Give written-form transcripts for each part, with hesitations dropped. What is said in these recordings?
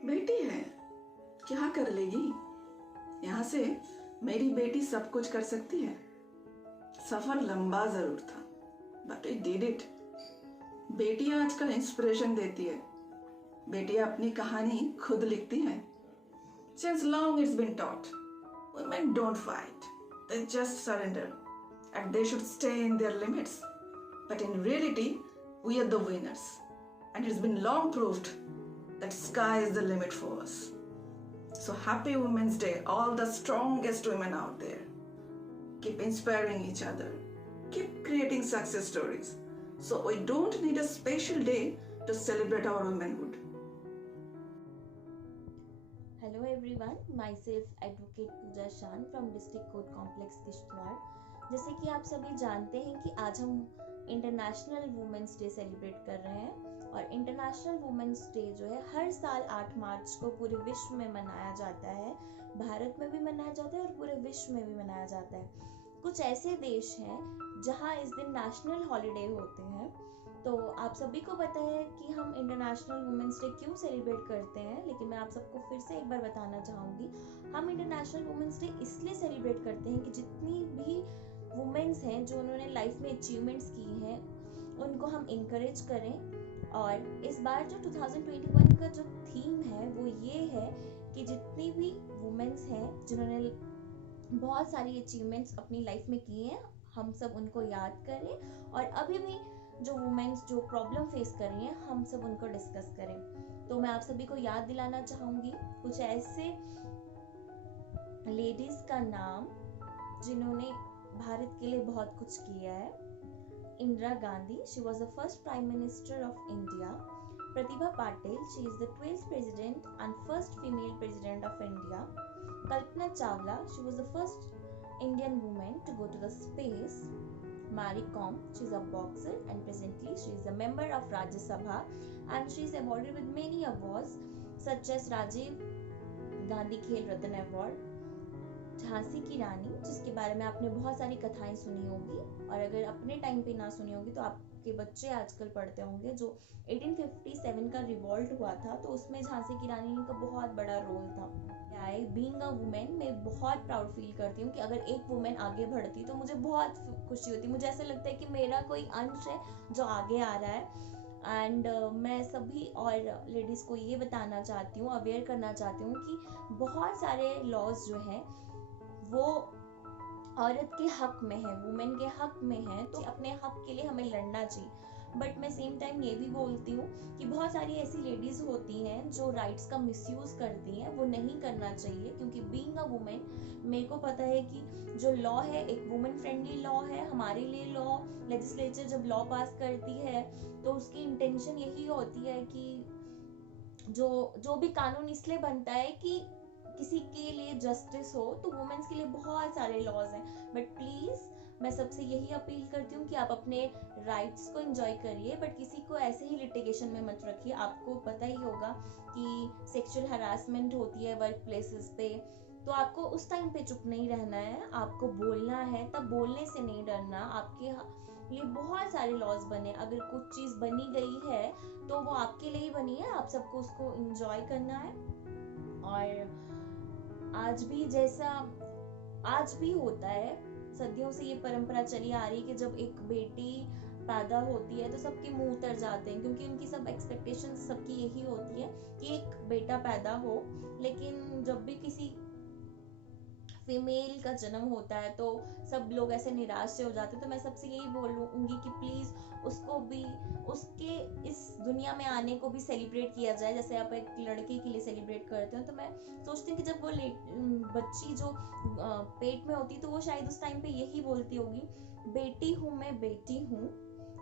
बेटी है, क्या कर लेगी। यहाँ से मेरी बेटी सब कुछ कर सकती है। सफर लंबा जरूर था, बट आई डिड इट। बेटियां आजकल इंस्पिरेशन देती है। बेटियां अपनी कहानी खुद लिखती हैं। Since long it's been taught, women don't fight, they just surrender, and they should stay in their limits. But in reality, we are the winners, and it's been long proved that sky is the limit for us. So happy Women's Day, all the strongest women out there. Keep inspiring each other, keep creating success stories. So we don't need a special day to celebrate our womanhood. Hello everyone, myself Advocate Pooja Shan from District Court Complex Kishtwar. जैसे कि आप सभी जानते हैं कि आज हम international women's day celebrate कर रहे हैं और इंटरनेशनल वुमेंस डे जो है हर साल 8 मार्च को पूरे विश्व में मनाया जाता है। भारत में भी मनाया जाता है और पूरे विश्व में भी मनाया जाता है। कुछ ऐसे देश हैं जहां इस दिन नेशनल हॉलिडे होते हैं। तो आप सभी को पता है कि हम इंटरनेशनल वुमेंस डे क्यों सेलिब्रेट करते हैं, लेकिन मैं आप सबको फिर से एक बार बताना चाहूँगी। हम इंटरनेशनल वुमेंस डे इसलिए सेलिब्रेट करते हैं कि जितनी भी वुमेन्स हैं जो उन्होंने लाइफ में अचीवमेंट्स की हैं उनको हम इंकरेज करें। और इस बार जो 2021 का जो थीम है वो ये है कि जितनी भी वुमेन्स हैं जिन्होंने बहुत सारी अचीवमेंट्स अपनी लाइफ में की हैं, हम सब उनको याद करें और अभी भी जो वुमेन्स जो प्रॉब्लम फेस कर रही हैं हम सब उनको डिस्कस करें। तो मैं आप सभी को याद दिलाना चाहूँगी कुछ ऐसे लेडीज़ का नाम जिन्होंने भारत के लिए बहुत कुछ किया है। Indira Gandhi, she was the first prime minister of India. Pratibha Patil, she is the 12th president and first female president of India. Kalpana Chawla, she was the first Indian woman to go to the space. Mary Kom, she is a boxer and presently she is a member of Rajya Sabha and she is awarded with many awards such as Rajiv Gandhi Khel Ratna Award. Jhansi की रानी, जिसके बारे में आपने बहुत सारी कथाएं सुनी होगी और अगर अपने टाइम पे ना सुनी होगी तो आपके बच्चे आजकल पढ़ते होंगे। जो 1857 का रिवॉल्ट हुआ था तो उसमें झांसी की रानी का बहुत बड़ा रोल था। बीइंग अ वुमेन मैं बहुत प्राउड फील करती हूँ कि अगर एक वुमेन आगे बढ़ती तो मुझे बहुत खुशी होती। मुझे ऐसा लगता है कि मेरा कोई अंश है जो आगे आ रहा है। एंड मैं सभी और लेडीज़ को ये बताना चाहती हूँ, अवेयर करना चाहती हूँ कि बहुत सारे लॉज जो हैं वो औरत के हक में है, वुमेन के हक में है, तो अपने हक के लिए हमें लड़ना चाहिए। बट मैं सेम टाइम ये भी बोलती हूँ कि बहुत सारी ऐसी लेडीज होती हैं जो राइट्स का मिसयूज करती हैं, वो नहीं करना चाहिए क्योंकि बीइंग अ वुमेन मेरे को पता है कि जो लॉ है एक वुमेन फ्रेंडली लॉ है। हमारे लिए लॉ लेजिस्लेचर जब लॉ पास करती है तो उसकी इंटेंशन यही होती है कि जो भी कानून इसलिए बनता है कि किसी के लिए जस्टिस हो, तो वुमेन्स के लिए बहुत सारे लॉज हैं। बट प्लीज मैं सबसे यही अपील करती हूँ कि आप अपने राइट्स को एंजॉय करिए बट किसी को ऐसे ही लिटिगेशन में मत रखिए। आपको पता ही होगा कि सेक्सुअल हरासमेंट होती है वर्क प्लेसेस पे, तो आपको उस टाइम पे चुप नहीं रहना है, आपको बोलना है, तब बोलने से नहीं डरना। आपके लिए बहुत सारे लॉज बने, अगर कुछ चीज बनी गई है तो वो आपके लिए ही बनी है, आप सबको उसको एंजॉय करना है। और आज भी होता है, सदियों से ये परंपरा चली आ रही है कि जब एक बेटी पैदा होती है तो सबके मुंह उतर जाते हैं क्योंकि उनकी सब एक्सपेक्टेशन सबकी यही होती है कि एक बेटा पैदा हो। लेकिन जब भी किसी फीमेल का जन्म होता है तो सब लोग ऐसे निराश से हो जाते हैं। तो मैं सबसे यही बोलूंगी कि प्लीज उसको भी उसके इस दुनिया में आने को भी सेलिब्रेट किया जाए जैसे आप एक लड़के के लिए सेलिब्रेट करते हो। तो मैं सोचती हूँ कि जब वो बच्ची जो पेट में होती तो वो शायद उस टाइम पे यही बोलती होगी, बेटी हूँ मैं, बेटी हूँ,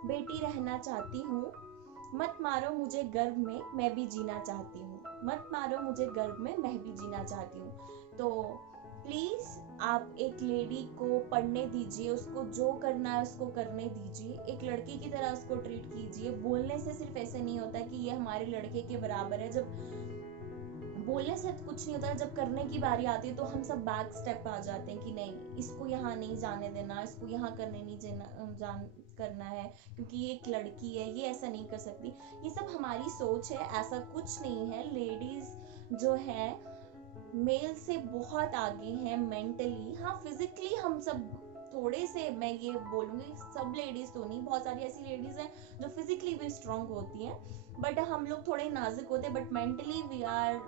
बेटी रहना चाहती हूँ, मत मारो मुझे गर्भ में, मैं भी जीना चाहती हूँ, मत मारो मुझे गर्भ में, मैं भी जीना चाहती हूँ। तो प्लीज आप एक लेडी को पढ़ने दीजिए, उसको जो करना है उसको करने दीजिए, एक लड़के की तरह उसको ट्रीट कीजिए। बोलने से सिर्फ ऐसे नहीं होता कि ये हमारे लड़के के बराबर है, जब बोलने से कुछ नहीं होता, जब करने की बारी आती है तो हम सब बैक स्टेप आ जाते हैं कि नहीं इसको यहाँ नहीं जाने देना, इसको यहाँ करने नहीं करना है क्योंकि ये एक लड़की है, ये ऐसा नहीं कर सकती। ये सब हमारी सोच है, ऐसा कुछ नहीं है। लेडीज जो है मेल से बहुत आगे हैं मेंटली। हाँ, फिजिकली हम सब थोड़े से, मैं ये बोलूँगी सब लेडीज तो नहीं, बहुत सारी ऐसी लेडीज हैं जो फिजिकली भी स्ट्रांग होती हैं, बट हम लोग थोड़े नाजुक होते हैं, but mentally we are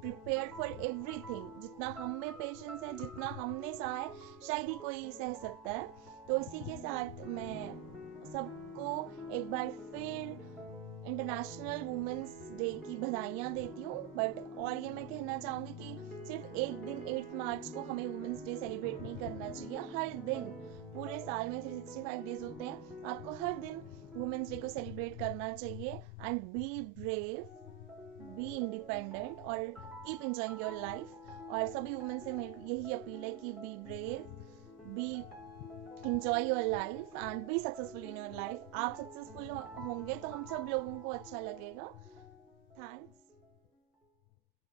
prepared for everything. जितना हम में पेशेंस है, जितना हमने सहा है, शायद ही कोई सह सकता है। तो इसी के साथ मैं सबको एक बार फिर इंटरनेशनल वुमेन्स डे की बधाइयाँ देती हूँ। बट और ये मैं कहना चाहूँगी कि सिर्फ एक दिन 8 मार्च को हमें वुमेन्स डे सेलिब्रेट नहीं करना चाहिए। हर दिन, पूरे साल में 365 डेज होते हैं, आपको हर दिन वुमेन्स डे को सेलिब्रेट करना चाहिए। And be brave, be independent और कीप एंजॉइंग योर लाइफ। और सभी वुमेन से मेरी यही अपील है कि be brave, be enjoy your life and be successful in your life। आप सक्सेसफुल होंगे तो हम सब लोगों को अच्छा लगेगा। थैंक्स।